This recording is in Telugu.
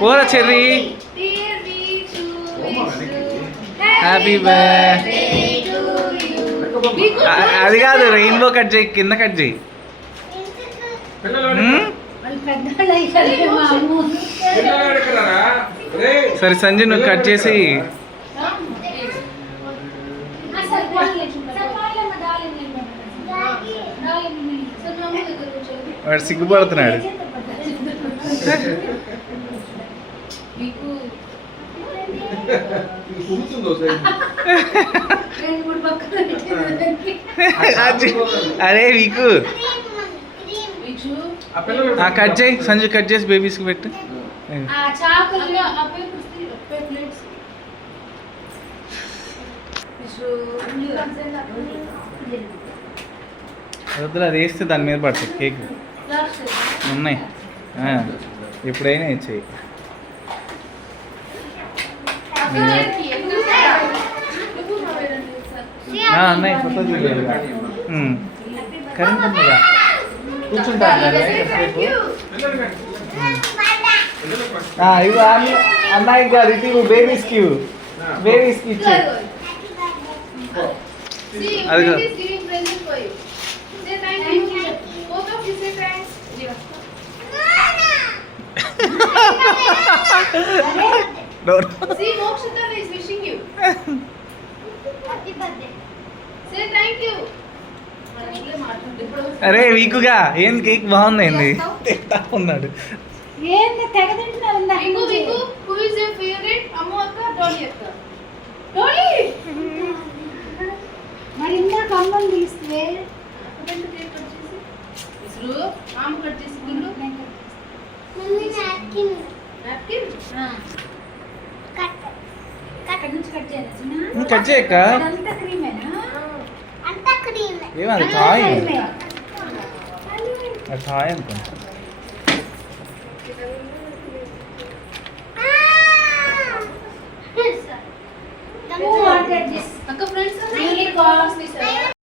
పోరా చెర్రీ. Happy birthday. అది కాదు, రెయిన్బో కట్ చేయి, కింద కట్ చేయి. సరే సంజయ్ నువ్వు కట్ చేసి వాడు సిగ్గుపడుతున్నాడు. అరే వీకు కట్ చేయి సంజయ్, కట్ చేసి బేబీస్కి పెట్టు. వద్దులు, అది వేస్తే దాని మీద పడుతుంది. కేక్ ఉన్నాయి, ఎప్పుడైనా ఇచ్చేయి. అన్నయ్య ఫోటో తీయాలి. కరెంట్ ఉందిగా, కూర్చుంటాను ఇవి అన్నయ్య కాదు, ఇటు బేబీస్కి ఇచ్చి. అది అరే వీకుగా ఏం కేక్ బాగుంది ఉన్నాడు. మరి ఇందాక అమ్మని తీస్తే కట్ చేయక ఏమది ఛాయ్, అది ఛాయ్ అనుకుంటా.